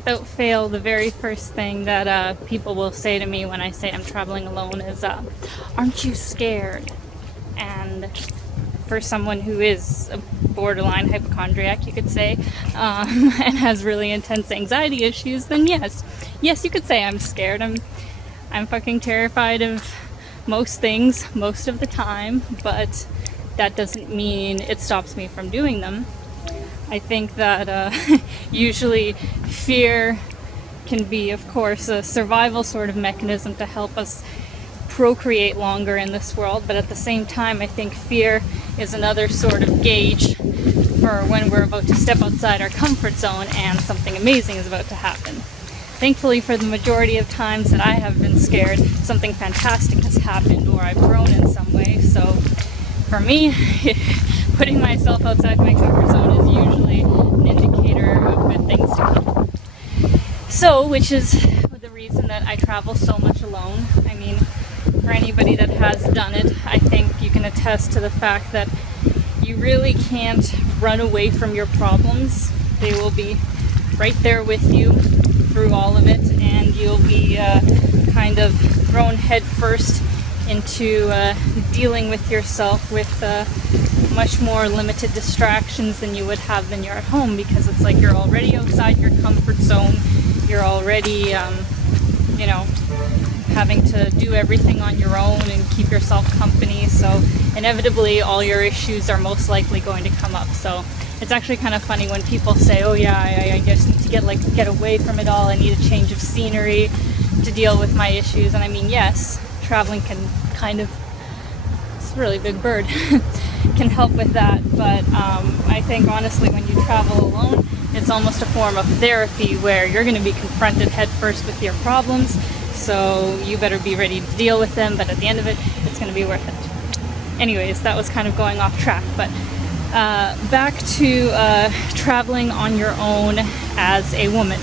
without fail, the very first thing that people will say to me when I say I'm traveling alone is, aren't you scared? And for someone who is a borderline hypochondriac, you could say, and has really intense anxiety issues, then yes, you could say I'm scared. I'm fucking terrified of most things most of the time, but that doesn't mean it stops me from doing them. I think that usually fear can be, of course, a survival sort of mechanism to help us procreate longer in this world, but at the same time I think fear is another sort of gauge for when we're about to step outside our comfort zone and something amazing is about to happen. Thankfully, for the majority of times that I have been scared, something fantastic has happened or I've grown in some way. So for me, putting myself outside my comfort zone is usually an indicator of good things to come. So, which is the reason that I travel so much alone. I mean, for anybody that has done it, I think you can attest to the fact that you really can't run away from your problems. They will be right there with you through all of it, and you'll be kind of thrown head first into dealing with yourself with much more limited distractions than you would have when you're at home, because it's like you're already outside your comfort zone. You're already, having to do everything on your own and keep yourself company. So inevitably, all your issues are most likely going to come up. So it's actually kind of funny when people say, "Oh yeah, I just need to get away from it all. I need a change of scenery to deal with my issues." And I mean, yes, traveling can kind of, it's a really big bird, can help with that. But I think honestly, when you travel alone, it's almost a form of therapy where you're going to be confronted head first with your problems. So you better be ready to deal with them. But at the end of it, it's going to be worth it. Anyways, that was kind of going off track. But back to traveling on your own as a woman.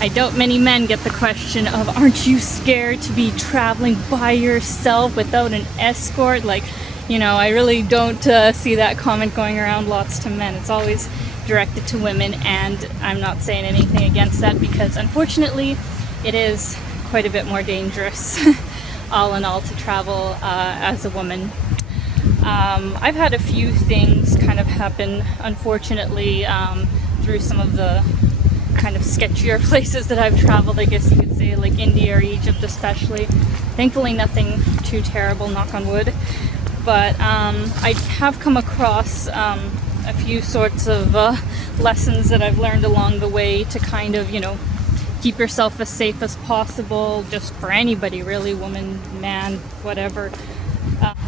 I doubt many men get the question of, aren't you scared to be traveling by yourself without an escort? Like, I really don't see that comment going around lots to men. It's always directed to women, and I'm not saying anything against that, because unfortunately it is quite a bit more dangerous all in all to travel as a woman. I've had a few things kind of happen, unfortunately, through some of the kind of sketchier places that I've traveled, I guess you could say, like India or Egypt especially. Thankfully nothing too terrible, knock on wood. But I have come across a few sorts of lessons that I've learned along the way to kind of, keep yourself as safe as possible, just for anybody really, woman, man, whatever.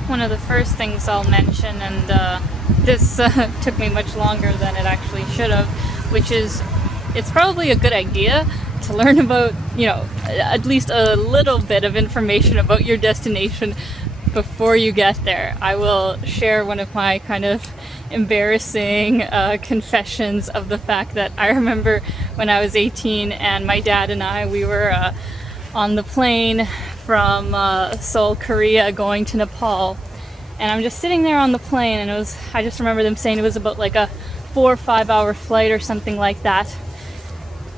One of the first things I'll mention, and this took me much longer than it actually should have, which is, it's probably a good idea to learn about, at least a little bit of information about your destination before you get there. I will share one of my kind of embarrassing confessions of the fact that I remember when I was 18 and my dad and I, we were on the plane from Seoul, Korea, going to Nepal. And I'm just sitting there on the plane, and I just remember them saying it was about like a 4 or 5 hour flight or something like that.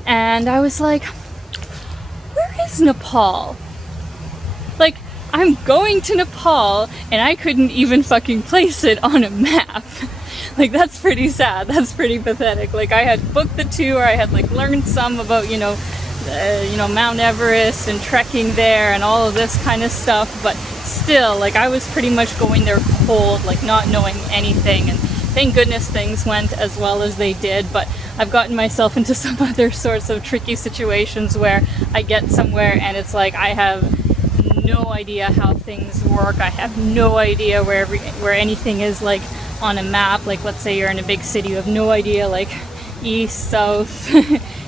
And I was like, where is Nepal? Like, I'm going to Nepal, and I couldn't even fucking place it on a map. Like, that's pretty sad. That's pretty pathetic. Like, I had booked the tour, I had like learned some about, Mount Everest and trekking there and all of this kind of stuff, but still, like, I was pretty much going there cold, like not knowing anything, and thank goodness things went as well as they did. But I've gotten myself into some other sorts of tricky situations where I get somewhere and it's like I have no idea how things work. I have no idea where anything is, like, on a map. Like, let's say you're in a big city, you have no idea, like, east, south,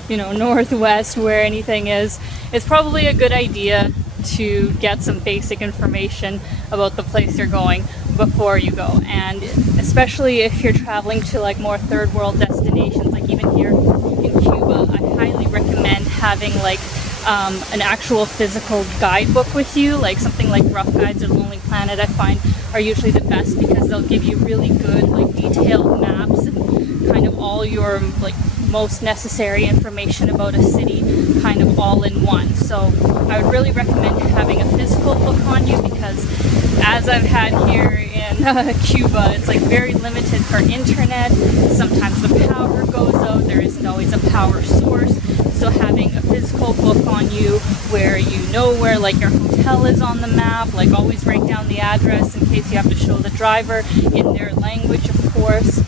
northwest, where anything is. It's probably a good idea to get some basic information about the place you're going before you go. And especially if you're traveling to like more third world destinations, like even here in Cuba, I highly recommend having like an actual physical guidebook with you, like something like Rough Guides or Lonely Planet. I find are usually the best because they'll give you really good, like, detailed maps and kind of all your like most necessary information about a city kind of all in one. So I would really recommend having a physical book on you, because as I've had here in Cuba, it's like very limited for internet. Sometimes the power goes out, there isn't always a power source. So having a physical book on you where you know where like your hotel is on the map, like always write down the address in case you have to show the driver in their language, of course.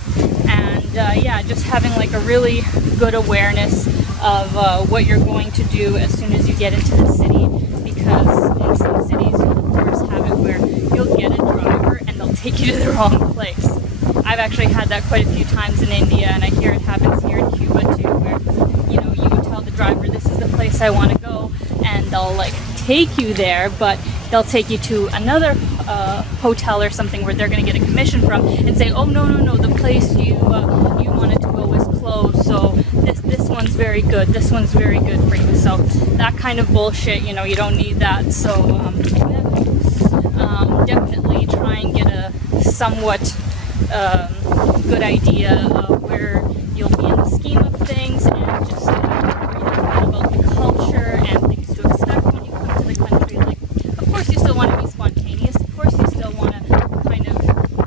And yeah, just having like a really good awareness of what you're going to do as soon as you get into the city, because in some cities you'll of course have it where you'll get a driver and they'll take you to the wrong place. I've actually had that quite a few times in India, and I hear it happens here in Cuba too, where you know, you tell the driver this is the place I want to go, and they'll like take you there, but they'll take you to another hotel or something where they're going to get a commission from, and say, oh no, the place you wanted to go is closed, so this one's very good, this one's very good for you. So that kind of bullshit, you know, you don't need that. So definitely try and get a somewhat good idea of where you'll be in the scheme of things, and just about the culture and things to expect when you come to the country. Like, of course you still want to be spontaneous, of course you still want to kind of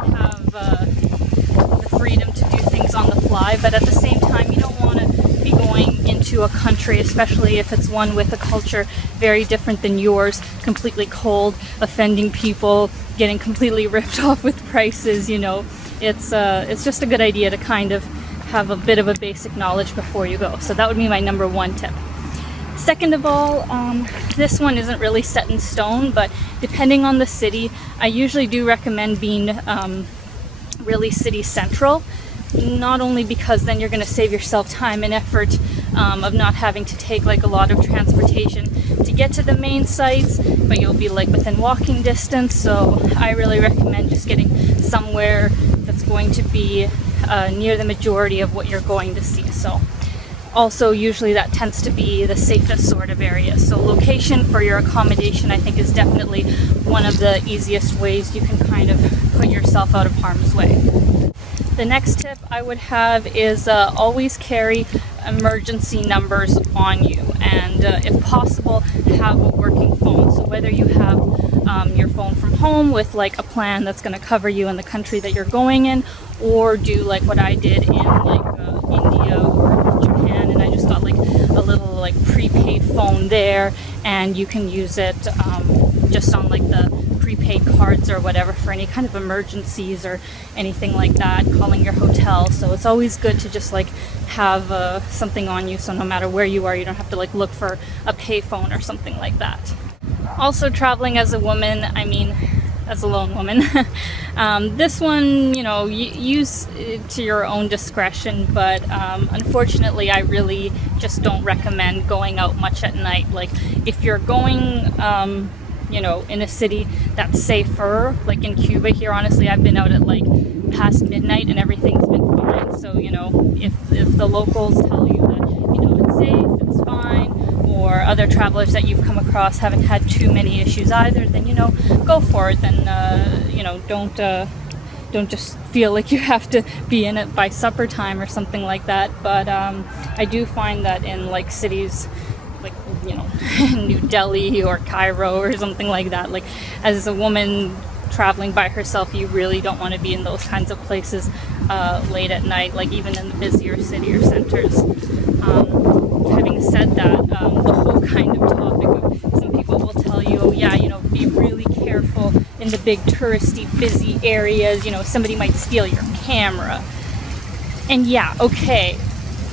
have the freedom to do things on the fly, but at the same time you don't want to be going into a country, especially if it's one with a culture very different than yours, completely cold, offending people, getting completely ripped off with prices. You know, it's just a good idea to kind of have a bit of a basic knowledge before you go. So that would be my number one tip. Second of all, this one isn't really set in stone, but depending on the city, I usually do recommend being really city central. Not only because then you're going to save yourself time and effort of not having to take like a lot of transportation to get to the main sites, but you'll be like within walking distance. So I really recommend just getting somewhere that's going to be near the majority of what you're going to see. So also usually that tends to be the safest sort of area. So location for your accommodation, I think, is definitely one of the easiest ways you can kind of put yourself out of harm's way. The next tip I would have is always carry emergency numbers on you, and if possible have a working phone. So whether you have your phone from home with like a plan that's going to cover you in the country that you're going in, or do like what I did in like India or Japan, and I just got like a little like prepaid phone there, and you can use it just on like the prepaid cards or whatever for any kind of emergencies or anything like that, calling your hotel. So it's always good to just like have something on you, so no matter where you are, you don't have to like look for a payphone or something like that. Also, traveling as a woman, I mean as a lone woman, this one, you know, use it to your own discretion, but unfortunately I really just don't recommend going out much at night. Like if you're going you know, in a city that's safer, like in Cuba here, honestly, I've been out at like past midnight and everything's been fine. So, you know, if the locals tell you that, you know, it's safe, it's fine, or other travelers that you've come across haven't had too many issues either, then, you know, go for it. Then, you know, don't just feel like you have to be in it by supper time or something like that. But I do find that in like cities like, you know, New Delhi or Cairo or something like that, like as a woman traveling by herself, you really don't want to be in those kinds of places late at night, like even in the busier city or centers. Having said that, the whole kind of topic of some people will tell you, oh yeah, you know, be really careful in the big touristy busy areas, you know, somebody might steal your camera. And yeah, okay,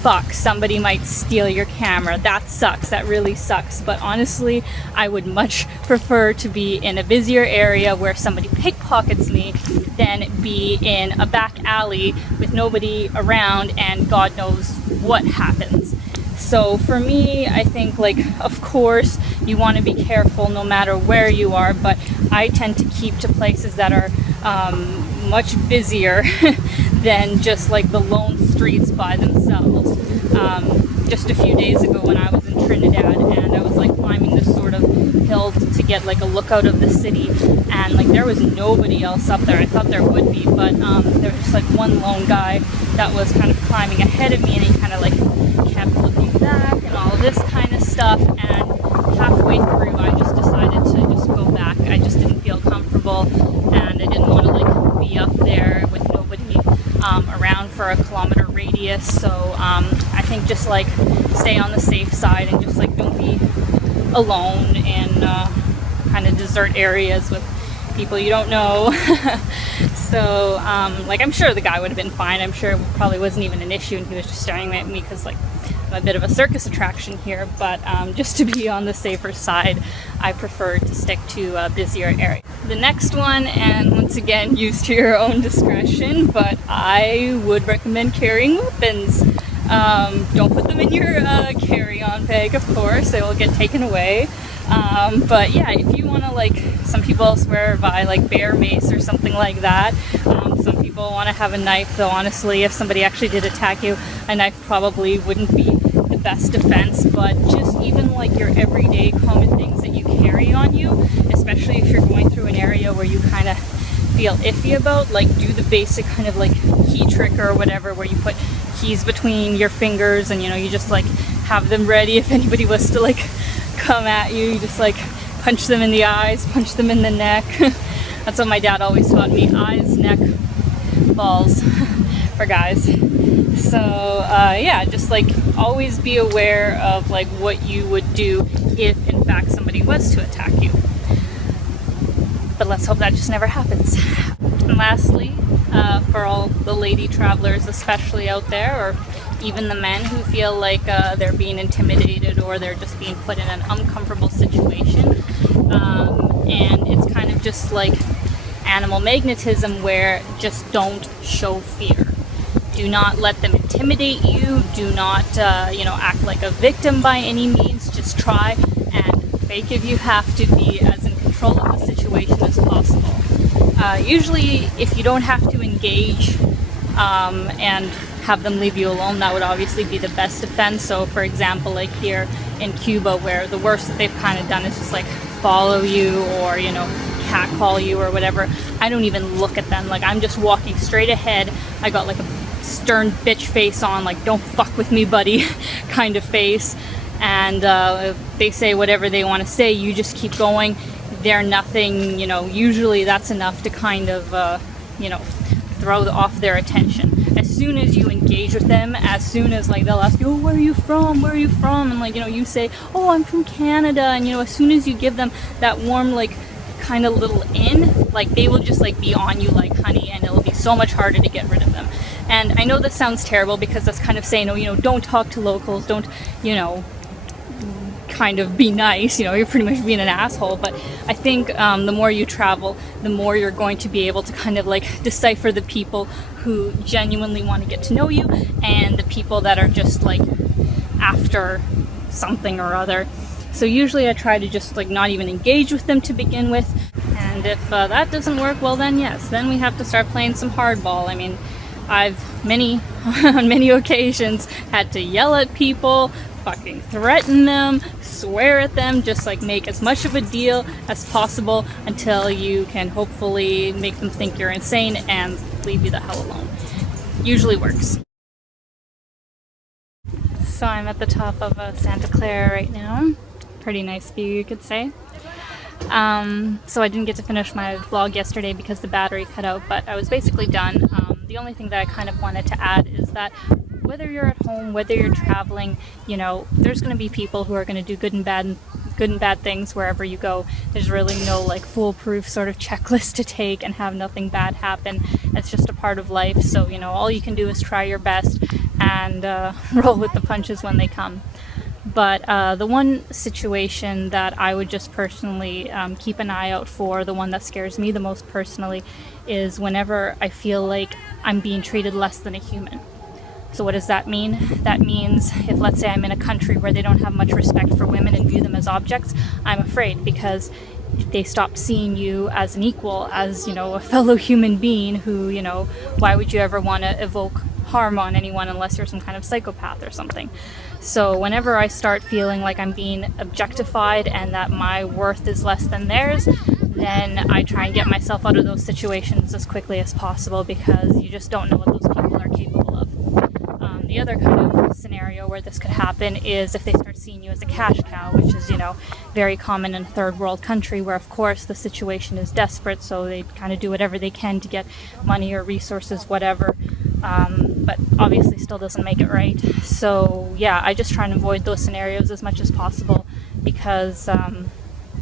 fuck, somebody might steal your camera. That sucks. That really sucks. But honestly, I would much prefer to be in a busier area where somebody pickpockets me than be in a back alley with nobody around and God knows what happens. So for me, I think, like, of course, you want to be careful no matter where you are, but I tend to keep to places that are much busier than just like the lone streets by themselves. just a few days ago when I was in Trinidad, and I was like climbing this sort of hill to get like a lookout of the city, and like there was nobody else up there. I thought there would be, but there was just like one lone guy that was kind of climbing ahead of me, and he kind of like kept looking back and all of this kind of stuff. And halfway through, I just decided to just go back. I just didn't feel comfortable, and I didn't want to like be up there with nobody around for a kilometer radius. So I think just like stay on the safe side and just like don't be alone in kind of desert areas with people you don't know. So like I'm sure the guy would have been fine. I'm sure it probably wasn't even an issue, and he was just staring at me because like I'm a bit of a circus attraction here. But just to be on the safer side, I prefer to stick to a busier area. The next one, and once again, use to your own discretion, but I would recommend carrying weapons. Don't put them in your carry-on bag, of course. They will get taken away. But yeah, if you want to, like, some people swear by like bear mace or something like that. Some people want to have a knife, though honestly, if somebody actually did attack you, a knife probably wouldn't be the best defense. But just even like your everyday common things that you carry on you, especially if you're going through an area where you kind of feel iffy about, like do the basic kind of like key trick or whatever, where you put keys between your fingers and you just like have them ready if anybody was to like come at you. You just like punch them in the eyes, punch them in the neck. That's what my dad always taught me: eyes, neck, balls for guys. So yeah, just like always be aware of like what you would do if in fact somebody was to attack you. But let's hope that just never happens. And lastly, for all the lady travelers especially out there, or even the men who feel like they're being intimidated or they're just being put in an uncomfortable situation, and it's kind of just like animal magnetism, where just don't show fear. Do not let them intimidate you. Do not act like a victim by any means. Just try and fake if you have to be as in control of the situation as possible. Usually if you don't have to engage and have them leave you alone, that would obviously be the best defense. So for example, like here in Cuba, where the worst that they've kind of done is just like follow you or catcall you or whatever, I don't even look at them. Like I'm just walking straight ahead. I got like a stern bitch face on, like don't fuck with me buddy kind of face. And if they say whatever they want to say, you just keep going. They're nothing, usually that's enough to kind of throw off their attention. As soon as you engage with them, as soon as like they'll ask you, oh, where are you from, and like you say, oh, I'm from Canada, and as soon as you give them that warm like kind of little in, like they will just like be on you like honey, and it'll be so much harder to get rid of them. And I know this sounds terrible because that's kind of saying, oh, don't talk to locals, don't kind of be nice, you're pretty much being an asshole. But I think the more you travel, the more you're going to be able to kind of like decipher the people who genuinely want to get to know you and the people that are just like after something or other. So usually I try to just like not even engage with them to begin with, and if that doesn't work, well then yes, then we have to start playing some hardball. I mean, I've on many occasions had to yell at people, fucking threaten them, swear at them, just like make as much of a deal as possible until you can hopefully make them think you're insane and leave you the hell alone. Usually works. So I'm at the top of Santa Clara right now. Pretty nice view, you could say. So I didn't get to finish my vlog yesterday because the battery cut out, but I was basically done. The only thing that I kind of wanted to add is that whether you're at home, whether you're traveling, there's going to be people who are going to do good and bad things wherever you go. There's really no like foolproof sort of checklist to take and have nothing bad happen. It's just a part of life. So all you can do is try your best and roll with the punches when they come. But the one situation that I would just personally keep an eye out for, the one that scares me the most personally, is whenever I feel like I'm being treated less than a human. So what does that mean? That means if, let's say, I'm in a country where they don't have much respect for women and view them as objects, I'm afraid, because they stop seeing you as an equal, as, a fellow human being who, why would you ever want to evoke harm on anyone unless you're some kind of psychopath or something? So whenever I start feeling like I'm being objectified and that my worth is less than theirs, then I try and get myself out of those situations as quickly as possible, because you just don't know what those people are capable of. The other kind of scenario where this could happen is if they start seeing you as a cash cow, which is, very common in a third world country, where of course the situation is desperate, so they kind of do whatever they can to get money or resources, whatever. But obviously still doesn't make it right. So yeah, I just try and avoid those scenarios as much as possible, because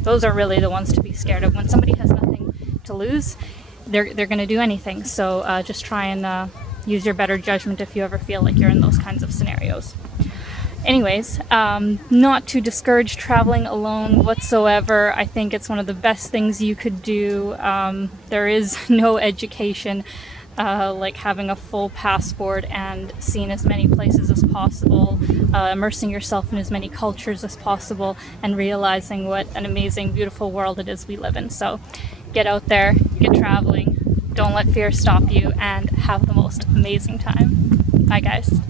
those are really the ones to be scared of. When somebody has nothing to lose, they're going to do anything. So just try and use your better judgment if you ever feel like you're in those kinds of scenarios. Anyways, not to discourage traveling alone whatsoever. I think it's one of the best things you could do. There is no education like having a full passport and seeing as many places as possible, immersing yourself in as many cultures as possible, and realizing what an amazing, beautiful world it is we live in. So get out there, get traveling, don't let fear stop you, and have the most amazing time. Bye guys.